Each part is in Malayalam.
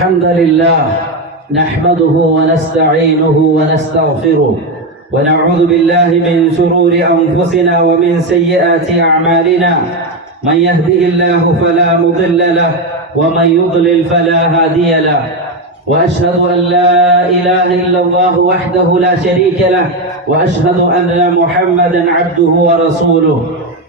الحمد لله نحمده ونستعينه ونستغفره ونعوذ بالله من شرور أنفسنا ومن سيئات أعمالنا. من يهده الله فلا مضل له ومن يضلل فلا هادي له. وأشهد أن لا إله إلا الله وحده لا شريك له وأشهد أن محمدا عبده ورسوله.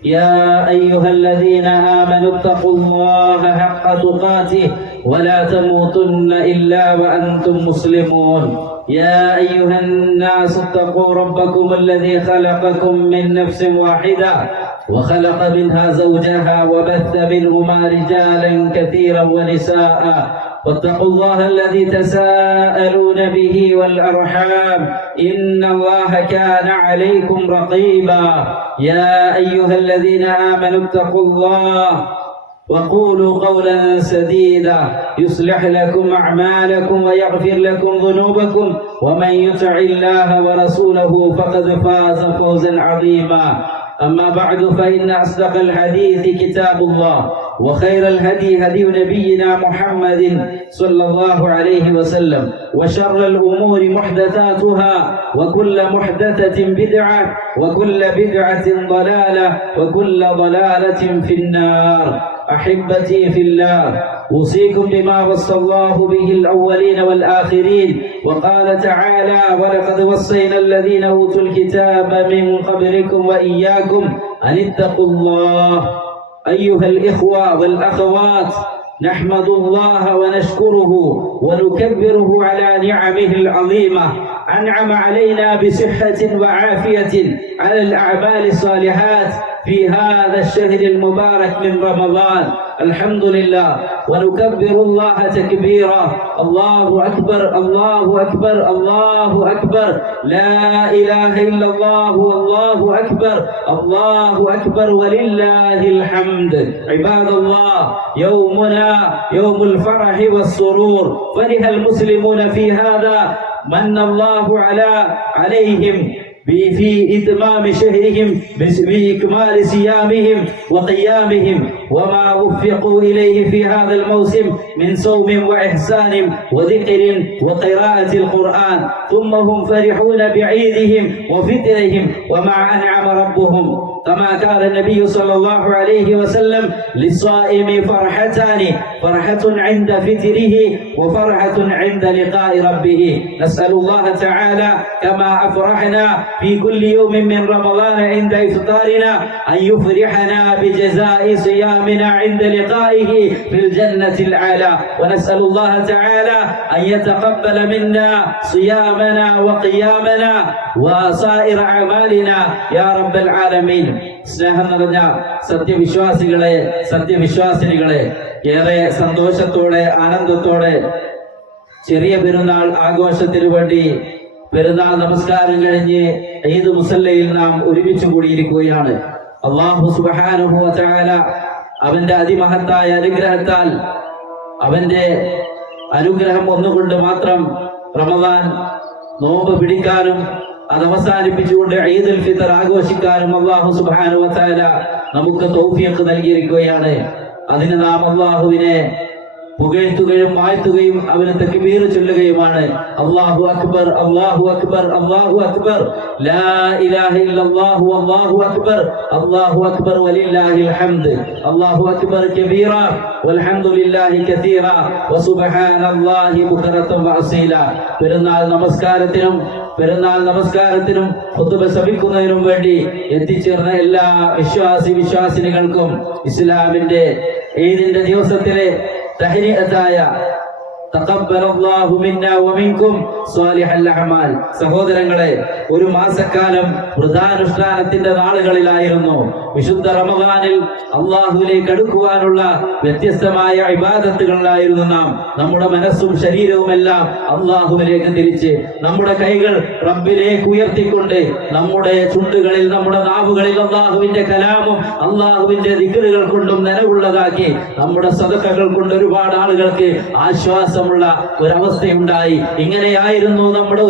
يا أيها الذين آمنوا اتقوا الله حق تقاته ولا تموتن إلا وأنتم مسلمون. يا أيها الناس اتقوا ربكم الذي خلقكم من نفس واحدة وخلق منها زوجها وبث منهما رجالا كثيرا ونساء واتقوا الله الذي تساءلون به والأرحام إن الله كان عليكم رقيبا. يا أيها الذين آمنوا اتقوا الله وقولوا قولا سديدا يصلح لكم أعمالكم ويغفر لكم ذنوبكم ومن يطع الله ورسوله فقد فاز فوزا عظيما. أما بعد فإن أصدق الحديث كتاب الله وخير الهدي هدي نبينا محمد صلى الله عليه وسلم وشر الأمور محدثاتها وكل محدثة بدعة وكل بدعة ضلالة وكل ضلالة في النار. أحبتي في الله، أوصيكم بما وصى الله به الأولين والآخرين. وقال تعالى: ولقد وصينا الذين أوتوا الكتاب من قبلكم وإياكم أن اتقوا الله. أيها الإخوة والأخوات، نحمد الله ونشكره ونكبره على نعمه العظيمة. أنعم علينا بصحة وعافية على الأعمال الصالحات في هذا الشهر المبارك من رمضان. الحمد لله ونكبر الله تكبيرا. الله أكبر الله أكبر الله أكبر، لا إله إلا الله والله أكبر الله أكبر ولله الحمد. عباد الله، يومنا يوم الفرح والسرور. فرح المسلمون في هذا من الله عليهم في إتمام شهرهم بإكمال صيامهم وقيامهم وما وفقوا إليه في هذا الموسم من صوم وإحسان وذكر وقراءة القرآن. ثم هم فرحون بعيدهم وفطرهم وما أنعم ربهم. كما قال النبي صلى الله عليه وسلم: للصائم فرحتان، فرحة عند فطره وفرحة عند لقاء ربه. نسأل الله تعالى كما أفرحنا في كل يوم من رمضان عند إفطارنا أن يفرحنا بجزاء صيامنا عند لقائه في الجنة الأعلى. ونسأل الله تعالى أن يتقبل منا صيامنا وقيامنا وسائر أعمالنا يا رب العالمين. സ്നേഹം നിറഞ്ഞ സത്യവിശ്വാസിനികളെ, ഏറെ സന്തോഷത്തോടെ ആനന്ദത്തോടെ ചെറിയ പെരുന്നാൾ ആഘോഷത്തിനു വേണ്ടി പെരുന്നാൾ നമസ്കാരം കഴിഞ്ഞ് ഈദ് മുസല്ലയിൽ നാം ഒരുമിച്ച് കൂടിയിരിക്കുകയാണ്. അല്ലാഹു സുബ്ഹാനഹു വ തആല അവന്റെ അതിമഹത്തായ അനുഗ്രഹത്താൽ, അവന്റെ അനുഗ്രഹം ഒന്നുകൊണ്ട് മാത്രം റമദാൻ നോമ്പ് പിടിക്കാനും അത് അവസാനിപ്പിച്ചുകൊണ്ട് ഈദുൽ ഫിത്ർ ആഘോഷിക്കാനും അല്ലാഹു സുബ്ഹാനഹു വ തആല നമുക്ക് തൗഫീഖ് നൽകിയിരിക്കുകയാണ്. അതിന് നാം അല്ലാഹുവിനെ പുകഴ്ത്തുകയും വാഴ്ത്തുകയും അവന് തക്ബീർ ചൊല്ലുകയുമാണ്. അല്ലാഹു അക്ബർ അല്ലാഹു അക്ബർ അല്ലാഹു അക്ബർ, ലാ ഇലാഹ ഇല്ലല്ലാഹു അല്ലാഹു അക്ബർ അല്ലാഹു അക്ബർ വലില്ലാഹിൽ ഹംദ്. അല്ലാഹു അക്ബർ കബീറ വൽഹംദുലില്ലാഹി കസീറ വസുബ്ഹാനല്ലാഹി ബുക്റതൻ വഅസീല. പെരുന്നാൾ നമസ്കാരത്തിനും ഖുതുബ ശ്രവിക്കുന്നതിനും വേണ്ടി എത്തിച്ചേർന്ന എല്ലാ വിശ്വാസിനികൾക്കും ഇസ്ലാമിന്റെ ഈദിന്റെ ദിവസത്തിലെ തഹ്നിയത്തായ തഖബ്ബലല്ലാഹു മിന്നാ വമിൻകും സ്വാലിഹൽ അഅമാൽ. സഹോദരങ്ങളെ, ഒരു മാസക്കാലം വ്രതാനുഷ്ഠാനത്തിന്റെ നാളുകളിലായിരുന്നു. വിശുദ്ധ റമദാനിൽ അല്ലാഹുവിലേക്ക് അടുക്കുവാനുള്ള വ്യത്യസ്തമായ ഇബാദത്തുകളിലായിരുന്നു നാം നമ്മുടെ മനസ്സും ശരീരവും എല്ലാം അല്ലാഹുവിലേക്ക് തിരിച്ച്, നമ്മുടെ കൈകൾ റബ്ബിലേക്ക് ഉയർത്തിക്കൊണ്ട്, നമ്മുടെ ചുണ്ടുകളിൽ നമ്മുടെ നാവുകളിൽ അല്ലാഹുവിന്റെ കലാമും അല്ലാഹുവിന്റെ ദിക്റുകൾ കൊണ്ടും നനവുള്ളതാക്കി, നമ്മുടെ സദഖകൾ കൊണ്ട് ഒരുപാട് ആളുകൾക്ക് ആശ്വാസം ദിവസമുള്ള ഒരവസ്ഥയുണ്ടായി. ഇങ്ങനെയായിരുന്നു നമ്മുടെ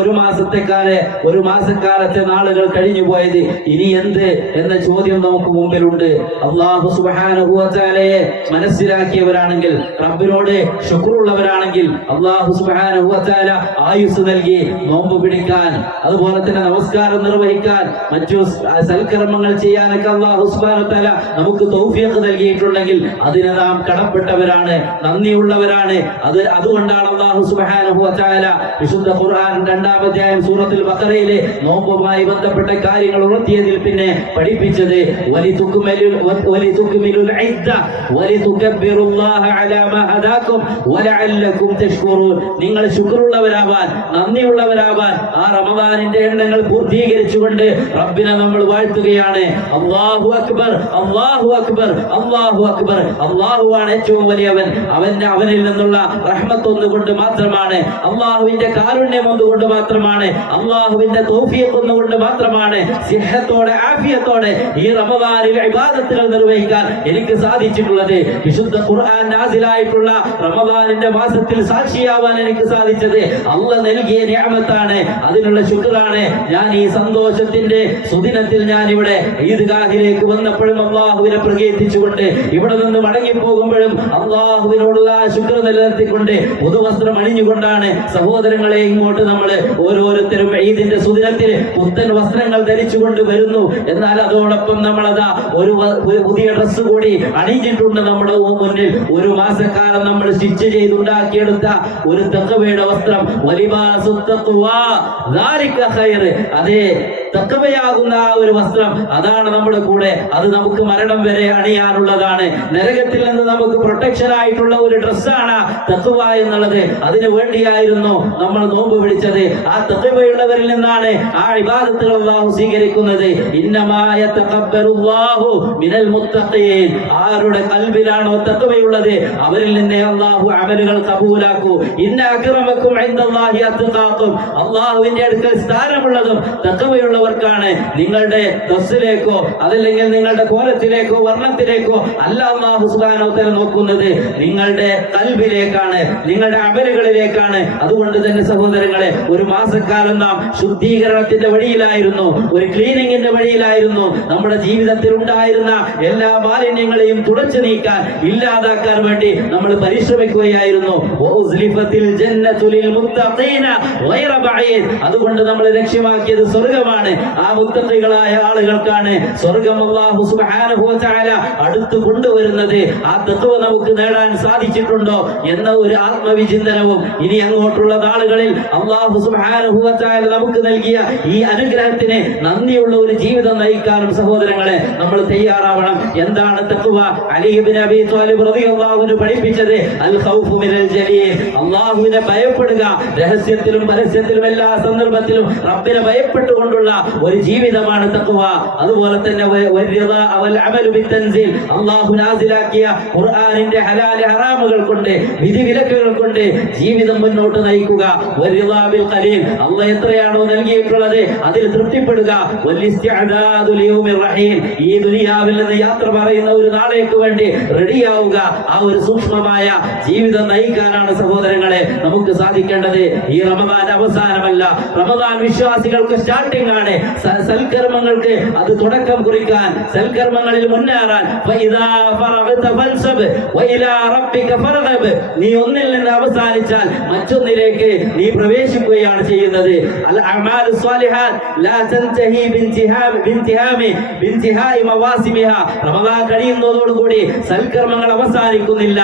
ഒരു മാസക്കാലത്തെ നാളുകൾ കഴിഞ്ഞു പോയത്. ഇനി എന്ത് എന്ന ചോദ്യം നമുക്ക് മുമ്പിലുണ്ട്. അല്ലാഹു സുബ്ഹാനഹു വ തആലയെ മനസ്സിലാക്കിയവരാണെങ്കിൽ, റബ്ബിനോട് ശുക്റുള്ളവരാണെങ്കിൽ അല്ലാഹു സുബ്ഹാനഹു വ തആല ആയുസ് നൽകി നോമ്പ് പിടിക്കാൻ, അതുപോലെ തന്നെ നമസ്കാരം നിർവഹിക്കാൻ, മറ്റു സൽക്കർമ്മങ്ങൾ ചെയ്യാനൊക്കെ അല്ലാഹു സുബ്ഹാനഹു വ തആല നമുക്ക് തൗഫീഖ് നൽകിയിട്ടുണ്ടെങ്കിൽ അതിന് നാം കടപ്പെട്ടവരാണ്, നന്ദിയുള്ളവരാണ്. അതുകൊണ്ടാണ് അല്ലാഹു സുബ്ഹാനഹു വ തആല വിശുദ്ധ ഖുർആൻ 2-ാം അധ്യായം സൂറത്തുൽ ബഖറയിലെ നോമ്പുമായി ബന്ധപ്പെട്ട കാര്യങ്ങൾ ഉണർത്തിയതിൽ പിന്നെ പഠിപ്പിച്ചത് വലിതുക്മിലുൽ ഇദ്ദ വലിതുകബ്ബിറുല്ലാഹ അലാ മാ ഹദാകും വലഅല്ലകും തഷ്കുറൂൻ. നിങ്ങൾ ശുക്റുള്ളവരാവാൻ, നന്ദിയുള്ളവരാവാൻ ആ റമദാനിന്റെ എണ്ണങ്ങൾ പൂർത്തീകരിച്ചുകൊണ്ട് റബ്ബിനെ നമ്മൾ വാഴ്ത്തുകയാണ്. അല്ലാഹു അക്ബർ, അല്ലാഹു അക്ബർ, അല്ലാഹു അക്ബർ. അല്ലാഹുവാണ് ഏറ്റവും വലിയവൻ. അവനിൽ നിന്നുള്ള റഹ്മത്ത് ഒന്നുകൊണ്ട് മാത്രമാണ്, അല്ലാഹുവിന്റെ കാരുണ്യം ഒന്നുകൊണ്ട് മാത്രമാണ്, അല്ലാഹുവിന്റെ തൗഫീഖ് ഒന്നുകൊണ്ട് മാത്രമാണ് സിഹത്തോടെ ആഫിയത്തോടെ ഈ റമദാനിൽ ഇബാദത്തുകൾ നിർവഹിക്കാൻ എനിക്ക് സാധിച്ചിട്ടുള്ളത്. വിശുദ്ധ ഖുർആൻ നാസിലായിട്ടുള്ള റമദാനിന്റെ മാസത്തിൽ സാക്ഷിയാവാൻ എനിക്ക് സാധിച്ചത് അല്ലാഹ് നൽകിയ നിഅമത്താണ്. അതിനുള്ള ശുക്റാണ്. ഞാൻ ഈ സന്തോഷത്തിന്റെ സുദിനത്തിൽ ഞാൻ ഇവിടെ ഈദ്ഗാഹിലേക്ക് വന്നപ്പോഴും അല്ലാഹുവിനെ പ്രകീർത്തിച്ചുകൊണ്ട്, ഇവിടെ നിന്ന് മടങ്ങി പോകുമ്പോഴും അല്ലാഹുവിനോടുള്ള ശുക്ർ നിലനിർത്തിക്കൊണ്ട് പുതുവസ്ത്രം അണിഞ്ഞുകൊണ്ടാണ് സഹോദരങ്ങളെ ഇങ്ങോട്ട് നമ്മൾ ഓരോരുത്തരും ഈദിന്റെ സുദിനത്തിൽ പുത്തൻ വസ്ത്രങ്ങൾ ധരിച്ചുകൊണ്ട് വരുന്നു. എന്നാൽ അതോടൊപ്പം നമ്മളതാ ഒരു പുതിയ ഡ്രസ്സ് കൂടി അണിഞ്ഞിട്ടുണ്ട്. നമ്മുടെ മുന്നിൽ ഒരു മാസക്കാലം നമ്മൾ സ്റ്റിച്ച് ചെയ്തുണ്ടാക്കിയെടുത്ത ഒരു തഖ്വയുടെ വസ്ത്രം, വലിബാസു തഖ്വാ ദാലിക ഖൈർ. അതേ തഖ്വയാകുന്ന ആ ഒരു വസ്ത്രം അതാണ് നമ്മുടെ കൂടെ. അത് നമുക്ക് മരണം വരെ അണിയാനുള്ളതാണ്. നരകത്തിൽ നിന്ന് നമുക്ക് പ്രൊട്ടക്ഷൻ ആയിട്ടുള്ള ഒരു ഡ്രസ്സാണ് തഖ്വ എന്നുള്ളത്. അതിനു വേണ്ടിയായിരുന്നു നമ്മൾ നോമ്പ് പിടിച്ചത്. ആ തഖ്വയുള്ളവരിൽ നിന്നാണ് ആ ഇബാദത്തുകൾ അല്ലാഹു സ്വീകരിക്കുന്നത്. ഇന്നമാ യതഖബ്ബലുല്ലാഹു മിനൽ മുത്തഖീൻ. ആരുടെ ഖൽബിലാണോ തഖ്വയുള്ളത് അവരിൽ നിന്നേ അല്ലാഹു അമലുകൾ കബൂലാക്കൂ. ഇന്ന അക്രമക്കും ഇൻദല്ലാഹി അത്ഖാക്കും. അല്ലാഹുവിന്റെ അടുക്കൽ സ്ഥാനമുള്ളതും തഖ്വയുള്ളവർക്കാണ്. നിങ്ങളുടെ ഡ്രസ്സിലേക്കോ അതല്ലെങ്കിൽ നിങ്ങളുടെ കോലത്തിലേക്കോ വർണ്ണത്തിലേക്കോ അല്ല അല്ലാഹു സുബ്ഹാനഹു വ തആല നോക്കുന്നത്, നിങ്ങളുടെ ഖൽബിലേക്കാണ്, നിങ്ങളുടെ അമലുകളിലേക്കാണ്. അതുകൊണ്ട് തന്നെ സഹോദരങ്ങളെ, ഒരു മാസക്കാലം നാം ശുദ്ധീകരണത്തിന്റെ വഴിയിലായിരുന്നു, ഒരു ക്ലീനിങ്ങിന്റെ വഴിയിലായിരുന്നു. നമ്മുടെ ജീവിതത്തിൽ ഉണ്ടായിരുന്ന എല്ലാ മാലിന്യങ്ങളെയും തുടച്ചു നീക്കാൻ, ഇല്ലാതാക്കാൻ വേണ്ടി നമ്മൾ പരിശ്രമിക്കുകയായിരുന്നു. അതുകൊണ്ട് നമ്മൾ ലക്ഷ്യമാക്കിയത് സ്വർഗമാണ്. ആ മുത്തഖികളായ ആളുകൾക്കാണ് സ്വർഗം അല്ലാഹു സുബ്ഹാനഹു വ തആല അടുത്ത് കൊണ്ടുവരുന്നത്. ആ തഖ്വ നമുക്ക് നേടാൻ സാധിച്ചിട്ടുണ്ടോ എന്ന ഒരു ആത്മവിചിന്തനവും ഇനി അങ്ങോട്ടുള്ള നാളുകളിൽ അല്ലാഹു സുബ്ഹാനഹു വ തആല നമുക്ക് നൽകിയ ഈ അനുഗ്രഹത്തിന് നന്ദിയുള്ള ഒരു ജീവിതം നയിക്കാനും സഹോദരങ്ങളെ നമ്മൾ തയ്യാറാവണം. എന്താണ് തഖ്വ? അലി ഇബ്നു അബീ ത്വാലിബ് റളിയല്ലാഹു അൻഹു പഠിപ്പിച്ചത് അൽ ഖൗഫു മിനൽ ജലീൽ. അല്ലാഹുവിനെ ഭയപ്പെടുക. രഹസ്യത്തിലും പരസ്യത്തിലും എല്ലാ സന്ദർഭത്തിലും റബ്ബിനെ ഭയപ്പെട്ടുകൊണ്ടുള്ള ഒരു ജീവിതമാണ് തഖ്വ. അതുപോലെ തന്നെ അല്ലാഹു നാസിലാക്കിയ ഖുർആനിന്റെ ഹലാൽ ഹറാമുകൾ കൊണ്ട്, വിധിവിലക്കുകൾ കൊണ്ട് ജീവിതം മുന്നോട്ട് നയിക്കുക. അല്ലാഹ് എത്രയാണോ നൽകിയിട്ടുള്ളത് അതിൽ തൃപ്തിപ്പെടുക. ഈ ദുനിയാവിൽ നിന്ന് യാത്ര പറയുന്ന ഒരു നാളേക്ക് വേണ്ടി റെഡിയാവുക. ആ ഒരു സൂക്ഷ്മമായ ജീവിതം നയിക്കാനാണ് സഹോദരങ്ങളെ നമുക്ക് സാധിക്കേണ്ടത്. ഈ റമദാൻ അവസാനമല്ല, റമദാൻ വിശ്വാസികൾക്ക് സ്റ്റാർട്ടിംഗ് ആണ്. സൽക്കർമ്മങ്ങൾക്ക് അത് തുടക്കം കുറിക്കാൻ, സൽക്കർമ്മങ്ങളിൽ മുന്നേറാൻ. നീ ഒന്നിൽ നിന്ന് അവസാനിച്ചാൽ മറ്റൊന്നിലേക്ക് നീ പ്രവേശിക്കുകയാണ് ചെയ്യുന്നത്. റമദാൻ കഴിയുന്നതോടുകൂടി സൽക്കർമ്മങ്ങൾ അവസാനിക്കുന്നില്ല.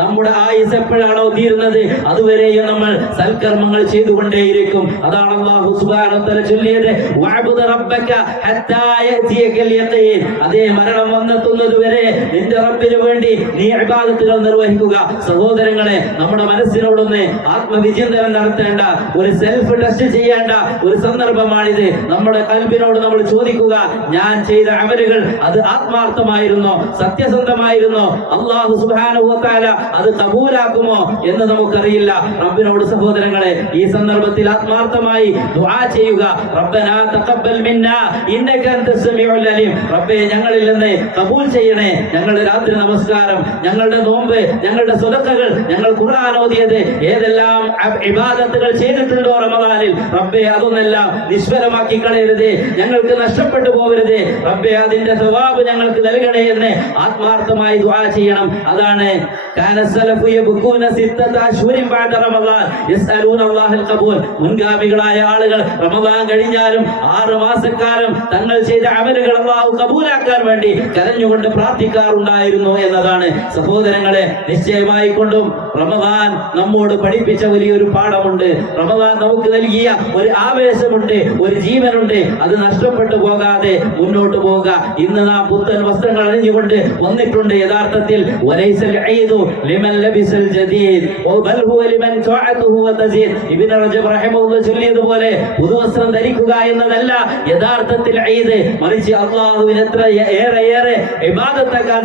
നമ്മുടെ ആയുസ് എപ്പോഴാണോ തീരുന്നത് അതുവരെയും നമ്മൾ സൽക്കർമ്മങ്ങൾ ചെയ്തുകൊണ്ടേയിരിക്കും. അതാണ് അല്ലാഹു സുബ്ഹാനഹു വ തആല ചൊല്ലിയത്, വഅബ്ദു റബ്ബക ഹത്താ യഅതിയകൽ യഖീൻ. അതേ മരണം വന്നെത്തുന്നത് വരെ നിന്റെ റബ്ബിന് വേണ്ടി നീ ഇബാദത്തുകൾ നിർവഹിക്കുക. സഹോദരങ്ങളെ, നമ്മുടെ മനസ്സിനോടൊന്ന് ആത്മവിചിന്തനം നടത്തേണ്ട, ഒരു സെൽഫ് ടെസ്റ്റ് ചെയ്യേണ്ട ഒരു സന്ദർഭമാണിത്. നമ്മുടെ ഖൽബിനോട് നമ്മൾ ചോദിക്കുക, ഞാൻ ചെയ്ത അമലുകൾ അത് ആത്മാർത്ഥമായിരുന്നോ, സത്യസന്ധമായിരുന്നോ, അല്ലാഹു സുബ്ഹാനഹു വ വ തആല അത് കബൂലാക്കുമോ എന്ന് നമുക്കറിയില്ല. റബ്ബിനോട് സഹോദരങ്ങളെ ഈ സന്ദർഭത്തിൽ ആത്മാർത്ഥമായി ദുആ ചെയ്യുക. റബ്ബനാ തഖബ്ബൽ മിന്നാ ഇന്നക അൻതസ് സമീഉൽ അലീം. റബ്ബേ ഞങ്ങളിൽ നിന്ന് കബൂൽ ചെയ്യണേ. ഞങ്ങളുടെ രാത്രി നമസ്കാരം, ഞങ്ങളുടെ നോമ്പ്, ഞങ്ങളുടെ സ്വതക്കകൾ, ഞങ്ങൾ ഖുർആൻ ഓതിയത്, ഏതെല്ലാം ഇബാദത്തുകൾ ചെയ്തിട്ടുണ്ടോ റമദാനിൽ, റബ്ബേ അതൊന്നെല്ലാം നിഷ്ഫലമാക്കി കളയരുത്, ഞങ്ങൾക്ക് നഷ്ടപ്പെട്ടു പോകരുത്. റബ്ബേ അതിന്റെ സവാബ് ഞങ്ങൾക്ക് നൽകണേ എന്ന് ആത്മാർത്ഥമായി ദുആ ചെയ്യണം. അതാണ് കാന സലഫു യബ്കൂന സിത്തത അശ്ഹുരിൻ ബഅദ റമദാൻ യസ്അലൂന അല്ലാഹൽ ഖബൂൽ. മുൻഗാമികളായ ആളുകൾ റമദാൻ കഴിഞ്ഞാലും 6 മാസക്കാലം തങ്ങൾ ചെയ്ത അമലുകൾ അല്ലാഹു കബൂലാക്കാൻ വേണ്ടി കരഞ്ഞുകൊണ്ട് പ്രാർത്ഥിക്കാറുണ്ടായിരുന്നു എന്നതാണ്. സഹോദരങ്ങളെ, നിശ്ചയമായി കൊണ്ടും റമദാൻ നമ്മോട് പഠിപ്പിച്ച വലിയൊരു പാഠമുണ്ട്. റമദാൻ നമുക്ക് നൽകിയ ഒരു ആവേശമുണ്ട്, ഒരു ജീവനുണ്ട്. അത് നഷ്ടപ്പെട്ടു പോകാതെ മുന്നോട്ട് പോവുക. ഇന്ന് നാം പുത്തൻ വസ്ത്രങ്ങൾ അണിഞ്ഞുകൊണ്ട് വന്നിട്ടുണ്ട്. യഥാർത്ഥത്തിൽ വലൈസൽ ഈദു ലിമൻ ലബിസൽ ജദീദ് ബൽ ഹുവ ലിമൻ തഅതുഹു വതസീദ്. ഇബ്നു റജബ് റഹിമഹുല്ലാഹ് ചൊല്ലിയതുപോലെ പുതുവസ്ത്രം ധരിക്കുക എന്നതല്ല യഥാർത്ഥത്തിൽ ഈദ്, മറിച്ച് അല്ലാഹുവിന് എത്ര ഏറെ ഇബാദത്താക്കാൻ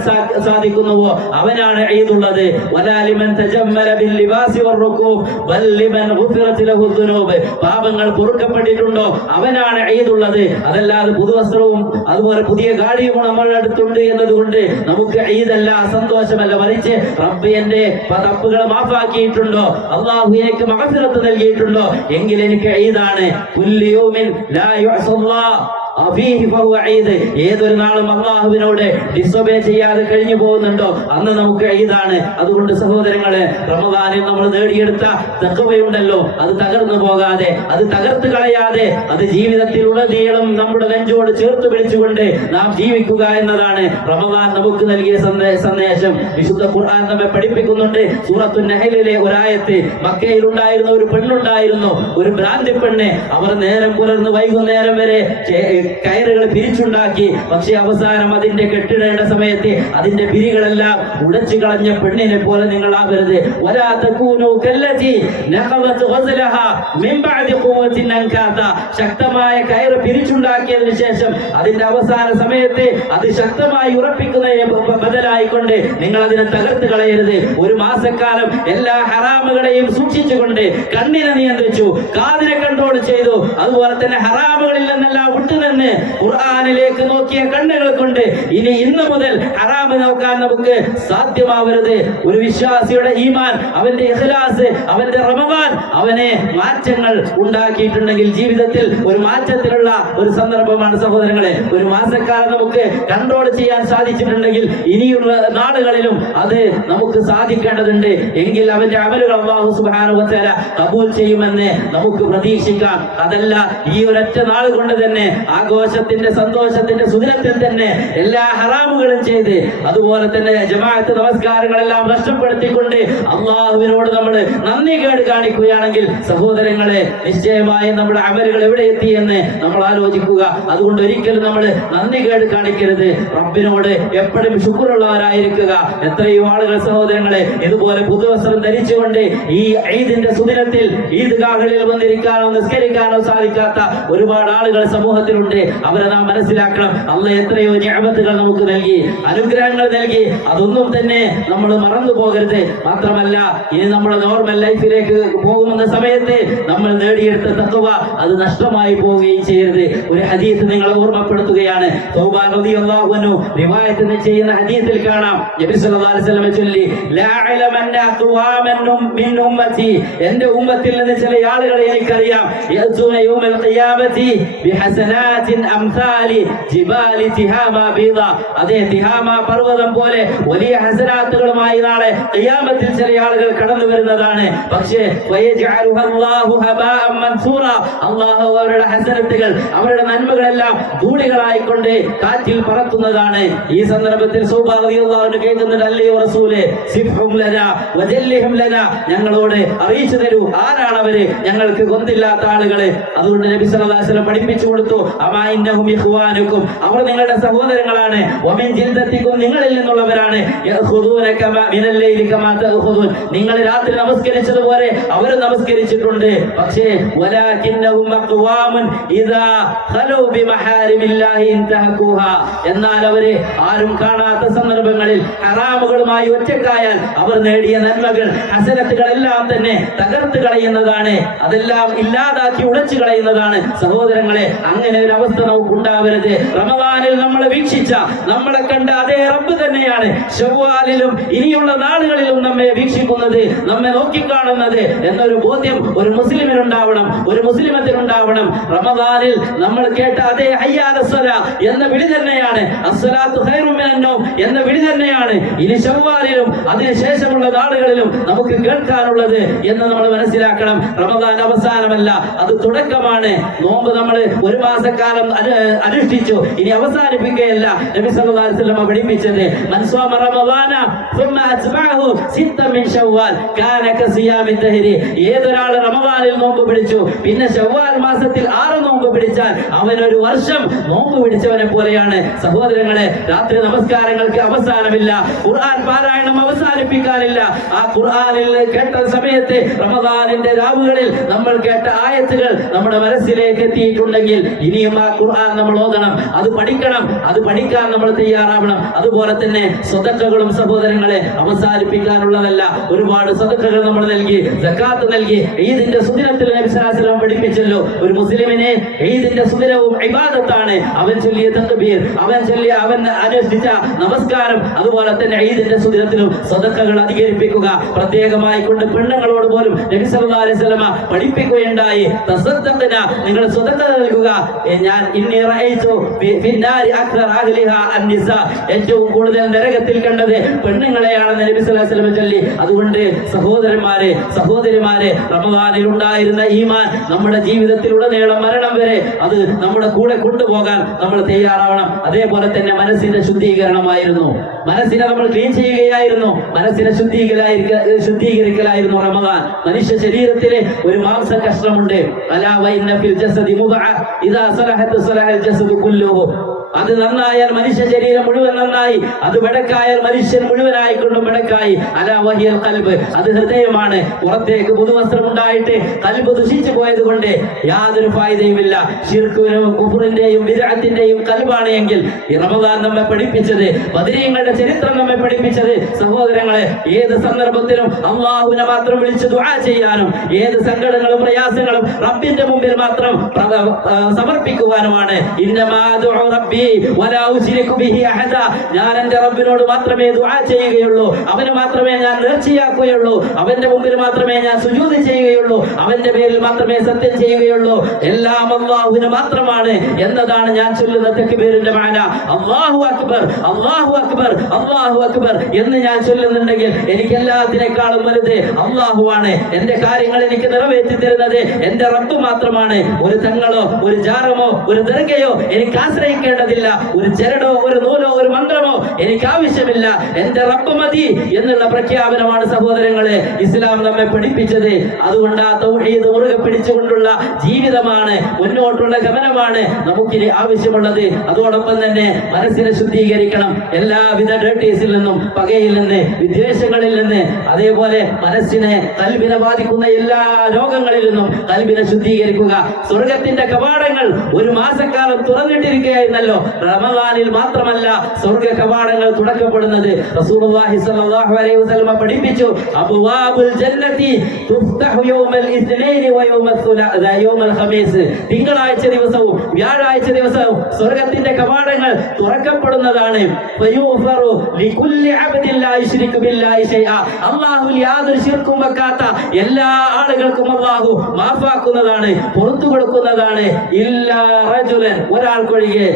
സാധിക്കുന്നുവോ അവനാണ് ഈദ് ഉള്ളത്. വലാ ലിമൻ തജമ്മല ബിൽ ലിബാസി വറുകൂബ് ബൽ ലിമൻ ഗുഫിറത് ലഹു ദുനൂബ്. പാപങ്ങൾ പൊറുക്കപ്പെട്ടിട്ടുണ്ടോ അവനാണ് ഈദ് ഉള്ളത്. അതല്ലാതെ പുതുവസ്ത്രവും അതുപോലെ പുതിയ ഗാഡിയും നമ്മുടെ അടുത്തുണ്ട് എന്നതുകൊണ്ട് നമുക്ക് ഈദല്ല, സന്തോഷമല്ല. മറിച്ച് റബ്ബ് എന്റെ തപ്പുകൾ മാഫാക്കിയിട്ടുണ്ടോ, അല്ലാഹു എനിക്ക് മഗ്ഫിറത്ത് നൽകിയിട്ടുണ്ടോ എങ്കിൽ എനിക്ക് ഈദാണ്. കുല്ലു യൗമിൻ ലാ യുഅസല്ലാഹ് ഏതൊരു നാളും അല്ലാഹുവിനോട് ഡിസൊബേ ചെയ്യാതെ കഴിഞ്ഞു പോകുന്നുണ്ടോ അന്ന് നമുക്ക് ഈദാണ്. അതുകൊണ്ട് സഹോദരങ്ങളെ, റമദാനിൽ നമ്മൾ നേടിയെടുത്ത തഖ്വയുണ്ടല്ലോ, അത് തകർന്നു പോകാതെ, അത് തകർത്ത് കളയാതെ, അത് ജീവിതത്തിൽ ഉടനീളം നമ്മുടെ നെഞ്ചോട് ചേർത്ത് പിടിച്ചുകൊണ്ട് നാം ജീവിക്കുക എന്നതാണ് റമദാൻ നമുക്ക് നൽകിയ സന്ദേശം. വിശുദ്ധ ഖുർആൻ നമ്മെ പഠിപ്പിക്കുന്നുണ്ട്. സൂറത്തുൻ നഹലിലെ ഒരായത്ത്, മക്കയിൽ ഉണ്ടായിരുന്ന ഒരു പെണ്ണുണ്ടായിരുന്നു, ഒരു ഭ്രാന്തി പെണ്ണ്. അവർ നേരം പുലർന്ന് വൈകുന്നേരം വരെ കയറുകൾ പിരിച്ചുണ്ടാക്കി. പക്ഷെ അവസാനം അതിന്റെ കെട്ടിടേണ്ട സമയത്ത് അതിന്റെ പിരികളെല്ലാം ഉടച്ചു കളഞ്ഞ പെണ്ണിനെ പോലെ നിങ്ങൾ ആവരുത്. വലാ തകൂനു കല്ലതി നഖവത് ഗസ്ലഹാ മിൻ ബഅദി ഖുവത്തിൻ അൻകാത. ശക്തമായ കയറ് പിരിച്ചുണ്ടാക്കിയതിനു ശേഷം അതിന്റെ അവസാന സമയത്ത് അത് ശക്തമായി ഉറപ്പിക്കുന്നതിന് ബദലായിക്കൊണ്ട് നിങ്ങൾ അതിനെ തകർത്ത് കളയരുത്. ഒരു മാസക്കാലം എല്ലാ ഹറാമുകളെയും സൂക്ഷിച്ചുകൊണ്ട് കണ്ണിനെ നിയന്ത്രിച്ചു, കാതിനെ കൺട്രോൾ ചെയ്തു, അതുപോലെ തന്നെ ഹറാമുകളിൽ നിന്നെല്ലാം വിട്ടുനിന്ന് ഖുർആനിലേക്ക് നോക്കിയ കണ്ണുകൾ കൊണ്ട് ഇന്ന് മുതൽ ഹറാമ് നോക്കാൻ നമുക്ക് സാധ്യമാവരുത്. ഒരു വിശ്വാസിയുടെ ഈമാൻ, അവന്റെ ഇഖ്ലാസ്, അവന്റെ റമദാൻ അവനെ മാറ്റങ്ങൾ ഉണ്ടാക്കിയിട്ടുണ്ടെങ്കിൽ ജീവിതത്തിൽ ഒരു മാറ്റത്തിലുള്ള ഒരു സന്ദർഭമാണ് സഹോദരങ്ങളെ. ഒരു മാസക്കാലം നമുക്ക് കൺട്രോൾ ചെയ്യാൻ സാധിച്ചിട്ടുണ്ടെങ്കിൽ ഇനിയുള്ള നാളുകളിലും അത് നമുക്ക് സാധിക്കേണ്ടതുണ്ട്. എങ്കിൽ അവന്റെ അമലുകൾ അല്ലാഹു സുബ്ഹാനഹു വ തആല കബൂൽ ചെയ്യുമെന്ന് നമുക്ക് പ്രതീക്ഷിക്കാം. അതല്ല ഈ ഒരൊറ്റ നാൾ കൊണ്ട് തന്നെ ആഘോഷത്തിന്റെ സന്തോഷത്തിന്റെ സുദിനത്തിൽ തന്നെ എല്ലാ ഹറാമുകളും ചെയ്ത് അതുപോലെ തന്നെ ജമാഅത്ത് നമസ്കാരങ്ങളെല്ലാം നഷ്ടപ്പെടുത്തിക്കൊണ്ട് അല്ലാഹുവിനോട് നമ്മൾ നന്ദി കേട് കാണിക്കുകയാണെങ്കിൽ സഹോദരങ്ങളെ, നിശ്ചയമായും നമ്മുടെ അമലുകൾ എവിടെ എത്തി എന്ന് നമ്മൾ ആലോചിക്കുക. അതുകൊണ്ട് ഒരിക്കലും നമ്മൾ നന്ദി കേട് കാണിക്കരുത്. റബ്ബിനോട് എപ്പോഴും ശുക്റുള്ളവരായിരിക്കുക. എത്രയോ ആളുകൾ സഹോദരങ്ങളെ ഇതുപോലെ പുതുവസ്ത്രം ധരിച്ചുകൊണ്ട് ഈ ഈദിന്റെ സുദിനത്തിൽ ഈദ്ഗാഹുകളിൽ വന്നിരിക്കാനോ നിസ്കരിക്കാനോ സാധിക്കാത്ത ഒരുപാട് ആളുകൾ സമൂഹത്തിലുണ്ട്. അവരെ നാം മനസ്സിലാക്കണം. അല്ലാഹ് എത്രയോ നിഅമത്തുകൾ നമുക്ക് നൽകി, അനുഗ്രഹങ്ങൾ നൽകി. അതൊന്നും തന്നെ നമ്മൾ മറന്നു പോകരുത്. മാത്രമല്ല, ഇനി നമ്മൾ നോർമൽ ലൈഫിലേക്ക് പോകുന്ന സമയത്ത് നമ്മൾ നേടിയെടുത്ത തഖ്വ അത് നഷ്ടമായി പോവുകയും ചെയ്യരുത്. ഒരു ഹദീസ് നിങ്ങളെ ഓർമ്മപ്പെടുത്തുകയാണ്. തൗബാൻ റളിയല്ലാഹു അൻഹു റിവായത്ത് ചെയ്യുന്ന ഹദീസിൽ കാണാം, നബി സല്ലല്ലാഹു അലൈഹി വസല്ലം ചൊല്ലി, ലാ അലമന്ന അഖ്വാമൻ മിൻ ഉമ്മത്തി, എന്റെ ഉമ്മത്തിൽ നിന്ന് ചില ആളുകളെ എനിക്കറിയാം, യഅ്തൂന യൗമൽ ഖിയാമത്തി ബിഹസനാത്തിൻ അംസാലി ജിബാലി തിഹാമ ബീദ. അതേ തിഹാമ പർവ്വതം പോലെ വലിയ ഹസനാത്തുകളുമായി നാളെ ഖിയാമത്തിൽ ചില ആളുകൾ കടന്നു വരുന്നതാണ്. പക്ഷേ വയജഅലുഹല്ലാഹു ഹബാഅൻ മൻസൂറ, അല്ലാഹു അവരുടെ ഹസനത്തുകൾ, അവരുടെ നന്മകളെല്ലാം ധൂളികളായിക്കൊണ്ട് കാറ്റിൽ പറത്തുന്നതാണ്. ഈ സന്ദർഭത്തിൽ സൗബ റളിയല്ലാഹു അൻഹു കേൾക്കുന്നുണ്ട്, അല്ലയോ റസൂലേ സിഫ്ഹും ലനാ വജല്ലിഹും ലനാ, ഞങ്ങളോട് അറിയിച്ചു തരൂ ആരാണ് അവര്, ഞങ്ങൾക്ക് ഗൊന്തില്ലാത്ത ആളുകളെ. അതുകൊണ്ട് നബി സല്ലല്ലാഹു അലൈഹി വസല്ലം പഠിപ്പിച്ചു കൊടുത്തു, കമാ ഇന്നഹും ഇഖ്വാനുക്കും, അവർ നിങ്ങളുടെ സഹോദരങ്ങളാണ്. വമിൻ ജിൽദത്തിക്കും, നിങ്ങളിൽ നിന്നുള്ളവരാണ്. യഖുദൂന കമാ മിനൽ ലൈലി കമാ തഖുദൂൻ, നിങ്ങൾ രാത്രി നമസ്കരിച്ചതുപോലെ അവർ നമസ്കരിച്ചിട്ടുണ്ട്. പക്ഷേ വലാകിന്നഹും അഖ്വാമുൻ ഇദാ ഖലൂ ബിമഹാരിമില്ലാഹി ഇൻതഹകുഹാ, എന്നാൽ അവര് ആരും കാണാത്ത സന്ദർഭങ്ങളിൽ ഹറാമുകളുമായി ഒറ്റക്കായാൽ അവർ നേടിയ നന്മകൾ ഹസനത്തുകളെല്ലാം തന്നെ തകർത്ത് കളയുന്നതാണ്, അതെല്ലാം ഇല്ലാതാക്കി ഉടച്ചു കളയുന്നതാണ്. സഹോദരങ്ങളെ, അങ്ങനെ ഒരു അവസ്ഥ നമുക്ക് ഉണ്ടാവരുത്. റമദാനിൽ നമ്മളെ വീക്ഷിച്ച, നമ്മളെ കണ്ട അതേ റബ്ബ് തന്നെയാണ് ശവ്വാലിലും ഇനിയുള്ള നാളുകളിലും നമ്മെ വീക്ഷിക്കുന്നത്, നമ്മെ നോക്കിക്കാണുന്നത് എന്നൊരു ബോധ്യം ഒരു മുസ്ലിമിനുണ്ടാവണം, ഒരു മുസ്ലിമത്തിനുണ്ടാവണം. റമദാനിൽ നമ്മൾ കേട്ട അതേ ഹയ്യ അലസ്സലാ എന്ന വിളി തന്നെയാണ്, അസ്സലാത്തു ഖൈറും മിനൻ നൗം എന്ന വിളി തന്നെയാണ് ഇനി ശവ്വാലിലും അതിനുശേഷമുള്ള നാളുകളിലും നമുക്ക് കേൾക്കാനുള്ളത് എന്ന് നമ്മൾ മനസ്സിലാക്കണം. റമദാൻ അവസാനമല്ല, അത് തുടക്കമാണ്. നോമ്പ് നമ്മൾ ഒരു മാസക്കാലം അനുഷ്ഠിച്ചു, ഇനി അവസാനിപ്പിക്കുകയല്ല. നബി സല്ലല്ലാഹു അലൈഹി വസല്ലം പഠിപ്പിച്ചത് മൻ സ്വമ റമദാന ثم അത്ബഅഹു സിത്ത മിൻ ശവ്വാൽ കാന കസിയാമി ദഹരി, ഏതൊരാൾ റമദാനിൽ നോമ്പ് പിടിച്ചു പിന്നെ ശവ്വാൽ മാസത്തിൽ 6 നോമ്പ് പിടിച്ചാൽ അവൻ ഒരു വർഷം നോമ്പ് പിടിച്ചവനെ പോലെയാണ്. സഹോദരങ്ങളെ, രാത്രി നമസ്കാരങ്ങൾക്ക് അവസാനമില്ല, ഖുർആൻ പാരായണം അവസാനിപ്പിക്കാനില്ല. ആ ഖുർആനിൽ കേട്ട സമയത്ത് റമദാനിന്റെ രാവുകളിൽ നമ്മൾ കേട്ട ആയത്തുകൾ നമ്മുടെ മനസ്സിലേക്ക് എത്തിയിട്ടുണ്ടെങ്കിൽ ഇനിയും ആ ഖുർആൻ നമ്മൾ ഓതണം, അത് പഠിക്കണം, അത് പഠിക്കാൻ നമ്മൾ തയ്യാറാവണം. അതുപോലെ തന്നെ സ്വതക്കകളും സഹോദരങ്ങളെ അവസാനിപ്പിക്കാനുള്ളതല്ല. ഒരുപാട് സ്വതക്കകൾ നമ്മൾ നൽകി, സക്കാത്ത് നൽകി. ഈദിന്റെ സുദിനത്തിൽ നബി സല്ലല്ലാഹു അലൈഹി വസല്ലം പഠിപ്പിച്ചല്ലോ, ഒരു മുസ്ലിമിനെ ഈദിന്റെ സുദിനവും ഇബാദത്താണ്. അവൻ ചൊല്ലിയ തക്ബീർ, അവൻ അനുഷ്ഠിച്ച നമസ്കാരം, അതുപോലെ തന്നെ ഈദിന്റെ സുദിനത്തിലും സ്വതക്കകൾ അധികരിപ്പിക്കുക. പ്രത്യേകമായി കൊണ്ട് പെണ്ണുങ്ങളോട് പോലും നബി സല്ലല്ലാഹു അലൈഹി വസല്ലം പഠിപ്പിക്കുകയുണ്ടായി, തസദ്ദഖന, നിങ്ങൾ സ്വതക്ക നൽകുക. ഞാൻ ഇന്നി റഅയ്തു ഫിന്നാരി അക്തർ അഹ്ലിഹാ അന്നിസാ, ഏറ്റവും കൂടുതൽ നരകത്തിൽ കണ്ടത് പെണ്ണുങ്ങളെയാണെന്ന് നബി സല്ലല്ലാഹു അലൈഹി വസല്ലം ചൊല്ലി. അതുകൊണ്ട് സഹോദരന്മാരെ, സഹോദരിമാരെ, റമദാനിൽ ഉണ്ടായിരുന്ന ഈമാൻ നമ്മുടെ ജീവിതത്തിലുടനീളം മരണം വരെ അത് നമ്മുടെ കൂടെ കൊണ്ടുപോകാൻ നമ്മൾ തയ്യാറാവണം. അതേപോലെ തന്നെ മനസ്സിന്റെ ശുദ്ധീകരണമായിരുന്നു, മനസ്സിനെ നമ്മൾ ക്ലീൻ ചെയ്യുകയായിരുന്നു, മനസ്സിനെ ശുദ്ധീകരിക്കലായിരുന്നു റമദാൻ. മനുഷ്യ ശരീരത്തിലെ ഒരു മാംസ കഷ്ണമുണ്ട്, അലാ വഇന്ന ഫിൽ ജസദി മുദ്അ ഇദാ സലഹത് സലഹൽ ജസദു കുല്ലുഹു, അത് നന്നായാൽ മനുഷ്യ ശരീരം മുഴുവൻ നന്നായി, അത് വെടക്കായാൽ മനുഷ്യൻ മുഴുവനായിക്കൊണ്ടും വെടക്കായി. അലാ വഹിയൽ ഖൽബ്, അത് ഹൃദയമാണ്. പുറത്തേക്ക് പുതുവസ്ത്രം ഉണ്ടായിട്ട് ഖൽബ് ദുഷിച്ചു പോയത് കൊണ്ട് യാതൊരു ഫായിദയുമില്ല. ശിർക്കിനും കുഫ്റിന്റെയും ബിദ്അത്തിന്റെയും ഖൽബാണ് എങ്കിൽ ഈ റമദാൻ നമ്മെ പഠിപ്പിച്ചത്, ബദരീങ്ങളുടെ ചരിത്രം നമ്മെ പഠിപ്പിച്ചത്, സഹോദരങ്ങളെ, ഏത് സന്ദർഭത്തിലും അല്ലാഹുവിനെ മാത്രം വിളിച്ച് ദുആ ചെയ്യാനും ഏത് സങ്കടങ്ങളും പ്രയാസങ്ങളും റബ്ബിന്റെ മുമ്പിൽ മാത്രം സമർപ്പിക്കുവാനുമാണ്. ഇന്നമാ ദുആ റബ്ബി വലാ ഉശ്രികു ബിഹി അഹദ, ഞാൻ എൻ്റെ റബ്ബിനോട് മാത്രമേ ദുആ ചെയ്യുകയുള്ളൂ, അവന് മാത്രമേ ഞാൻ നേർച്ചയാക്കുകയുള്ളൂ, അവന്റെ മുമ്പിൽ മാത്രമേ ഞാൻ സുജൂദ് ചെയ്യുകയുള്ളൂ, അവന്റെ പേരിൽ മാത്രമേ സത്യം ചെയ്യുകയുള്ളൂ, എല്ലാം അല്ലാഹുവിന് മാത്രമാണ് എന്നതാണ് ഞാൻ ചൊല്ലുന്ന തക്ബീറിന്റെ മാന. അല്ലാഹു അക്ബർ, അല്ലാഹു അക്ബർ, അല്ലാഹു അക്ബർ എന്ന് ഞാൻ ചൊല്ലുന്നുണ്ടെങ്കിൽ എനിക്ക് എല്ലാത്തിനേക്കാളും വലുത് അല്ലാഹുവാണ്. എന്റെ കാര്യങ്ങൾ എനിക്ക് നിറവേറ്റി തരുന്നത് എന്റെ റബ്ബ് മാത്രമാണ്. ഒരു തങ്ങളോ ഒരു ജാറമോ ഒരു ദർഗയോ എനിക്ക് ആശ്രയിക്കേണ്ടതില്ല, ഒരു ചരടോ ഒരു നൂലോ ഒരു മന്ത്രമോ എനിക്ക് ആവശ്യമില്ല, എന്റെ റബ്ബ് മതി എന്നുള്ള പ്രഖ്യാപനമാണ് സഹോദരങ്ങളെ ഇസ്ലാം നമ്മെ പഠിപ്പിച്ചത്. അതുകൊണ്ട് ആ തൗഹീദ് മുറുകെ പിടിച്ചുകൊണ്ടുള്ള ജീവിതമാണ്, മുന്നോട്ടുള്ള ഗമനമാണ് നമുക്കിനി ആവശ്യമുള്ളത്. അതോടൊപ്പം തന്നെ മനസ്സിനെ ശുദ്ധീകരിക്കണം, എല്ലാവിധ ഡേർട്ടീസിൽ നിന്നും, പകയിൽ നിന്ന്, വിദ്വേഷങ്ങളിൽ നിന്ന്, അതേപോലെ മനസ്സിനെ കൽബിനെ ബാധിക്കുന്ന എല്ലാ രോഗങ്ങളിൽ നിന്നും കൽബിനെ ശുദ്ധീകരിക്കുക. സ്വർഗത്തിന്റെ കവാടങ്ങൾ ഒരു മാസക്കാലം തുറന്നിട്ടിരിക്കുകയായിരുന്നല്ലോ. റമദാനിൽ മാത്രമല്ല സ്വർഗ കവാടങ്ങൾ തുറക്കപ്പെടുന്നത്. റസൂലുള്ളാഹി സ്വല്ലല്ലാഹു അലൈഹി വസല്ലം പഠിപ്പിച്ചു, അബ്വാബുൽ ജന്നതി തുഫ്തഹു യൗമൽ ഇസ്നൈൻ വ യൗമൽ ഖമീസ്, തിങ്കളാഴ്ച ദിവസവും വ്യാഴാഴ്ച ദിവസവും സ്വർഗത്തിന്റെ കവാടങ്ങൾ തുറക്കപ്പെടുന്നതാണ്. ഫയൂഫറു ലികുല്ലി അബ്ദിൻ ലാ യുശ്രികു ബില്ലാഹി ശൈഅ, അല്ലാഹുവിൽ യാതൊരു ശിർക്കും വെക്കാത്ത എല്ലാ ആളുകൾക്കും അല്ലാഹു മാഫാക്കുന്നതാണ്, പുറത്തു കൊടുക്കുന്നതാണ്. ഇല്ലാ റജുലൻ, ഒരാൾക്കൊഴികെ,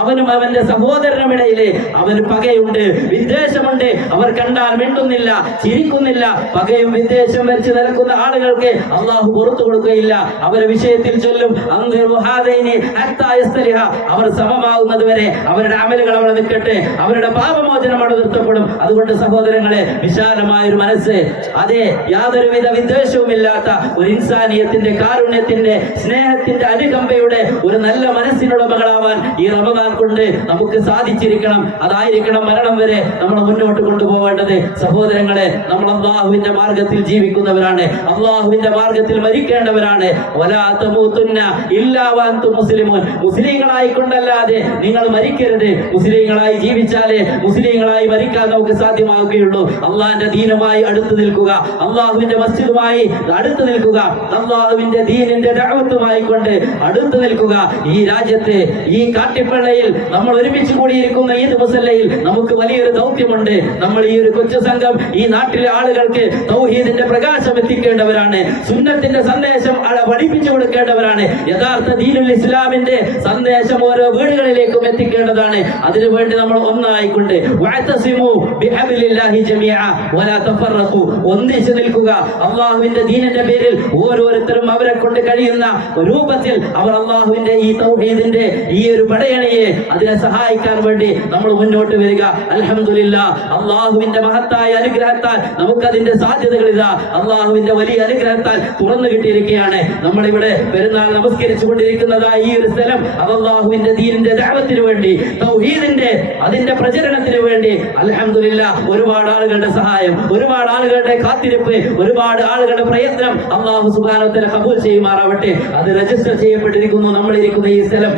അവനും അവന്റെ സഹോദരനുമിടയിലെ അവന് പകയുണ്ട്, വിദ്വേഷമുണ്ട്. അവർ കണ്ടാൽ മിണ്ടുന്നില്ല, ചിരിക്കുന്നില്ല. പകയും വിദ്വേഷം വെച്ച് നടക്കുന്ന ആളുകൾക്ക് അള്ളാഹു പുറത്തു കൊടുക്കുകയില്ല. അവരുടെ വിഷയത്തിൽ ചൊല്ലും, അവർ സമമാകുന്നത് വരെ അവരുടെ അമലുകൾ അവിടെ നിൽക്കട്ടെ, അവരുടെ പാപമോചനം അവിടെ നിർത്തപ്പെടും. അതുകൊണ്ട് സഹോദരങ്ങളെ, വിശാലമായ ഒരു മനസ്സ്, അതെ, യാതൊരുവിധ വിദ്വേഷവും ഇല്ലാത്ത ഒരു ഇൻസാനിയത്തിന്റെ, കാരുണ്യത്തിന്റെ, സ്നേഹത്തിന്റെ, അനുകമ്പയുടെ ഒരു നല്ല മനസ്സിനുടമകളാവാൻ ഈ റമദാൻ കൊണ്ട് നമുക്ക് സാധിച്ചിരിക്കണം. അതായിരിക്കണം മരണം വരെ നമ്മൾ മുന്നോട്ട് കൊണ്ടുപോകേണ്ടത്. സഹോദരങ്ങളെ, നമ്മൾ അല്ലാഹുവിന്റെ മാർഗത്തിൽ ജീവിക്കുന്നവരാണ്, അല്ലാഹുവിന്റെ മാർഗത്തിൽ മരിക്കേണ്ടവരാണ്. വലാ തമൂതുന്ന ഇല്ലാ വഅൻതും മുസ്ലിമൂൻ. മുസ്ലിങ്ങളായിക്കൊണ്ടല്ലാതെ നിങ്ങൾ മരിക്കരുത്. മുസ്ലിങ്ങളായി ജീവിച്ചാലേ മുസ്ലിങ്ങളായി മരിക്കാൻ നമുക്ക് സാധ്യമാവുകയുള്ളൂ. അള്ളാഹിന്റെ ദീനുമായി അടുത്തു നിൽക്കുക, അള്ളാഹുവിന്റെ മസ്ജിദുമായി അടുത്തു നിൽക്കുക, അള്ളാഹുവിന്റെ ദീനിന്റെ ദഅവത്തുമായി കൊണ്ട് അടുത്തു നിൽക്കുക. ഈ രാജ്യത്ത്, ഈ കാട്ടിപ്പള്ളയിൽ നമ്മൾ ഒരുമിച്ച് കൂടിയിരിക്കുന്ന ഈദ് മുസല്ലയിൽ നമുക്ക് വലിയൊരു ദൗത്യമുണ്ട്. നമ്മൾ ഈ ഒരു കൊച്ചു സംഘം ഈ നാട്ടിലെ ആളുകൾക്ക് തൗഹീദിന്റെ പ്രകാശം എത്തിക്കേണ്ടവരാണ്, സുന്നത്തിന്റെ സന്ദേശം പഠിപ്പിച്ചു കൊടുക്കേണ്ടവരാണ്, യഥാർത്ഥ ദീനുൽ ഇസ്ലാമിന്റെ സന്ദേശം ഓരോ വീടുകളിലേക്കും എത്തിക്കേണ്ടതാണ്. അതിനുവേണ്ടി നമ്മൾ ഒന്നായിക്കൊണ്ട് ഒന്നിച്ചു നിൽക്കുക. അള്ളാഹുവിന്റെ ദീനിന്റെ പേരിൽ ഓരോരുത്തരും അവരെ കൊണ്ട് കഴിയുന്ന രൂപത്തിൽ അവർ അള്ളാഹുവിന്റെ ഈ തൗഹീദിന്റെ ഈ ഒരു പടയണിയെ അതിനെ സഹായിക്കാൻ വേണ്ടി നമ്മൾ മുന്നോട്ട് വരിക. അൽഹംദുലില്ലാഹ്, അള്ളാഹുവിന്റെ മഹത്തായ അനുഗ്രഹത്താൽ നമുക്കതിന്റെ സാധ്യതകൾ ഇതാ അള്ളാഹുവിന്റെ വലിയ അനുഗ്രഹത്താൽ തുറന്നു കിട്ടിയിരിക്കുകയാണ്. നമ്മളിവിടെ പെരുന്നാൾ നമസ്കരിച്ചു കൊണ്ടിരിക്കുന്നതായ ഈ ഒരു സ്ഥലം അല്ലാഹുവിന്റെ ദീനിന്റെ ദഅവത്തിന് വേണ്ടി, തൗഹീദിന്റെ അതിന്റെ പ്രചരണത്തിന് വേണ്ടി അൽഹംദുലില്ലാഹ് ഒരുപാട് ആളുകളുടെ സഹായം, ഒരുപാട് ആളുകളുടെ കാത്തിരിപ്പ്, ഒരുപാട് ആളുകളുടെ പ്രയത്നം അല്ലാഹു സുബ്ഹാനഹു വ തആല ഖബൂൽ ചെയ്യുമാറാവട്ടെ. അത് രജിസ്റ്റർ ചെയ്യപ്പെട്ടിരിക്കുന്നു. നമ്മളിരിക്കുന്ന ഈ സ്ഥലം,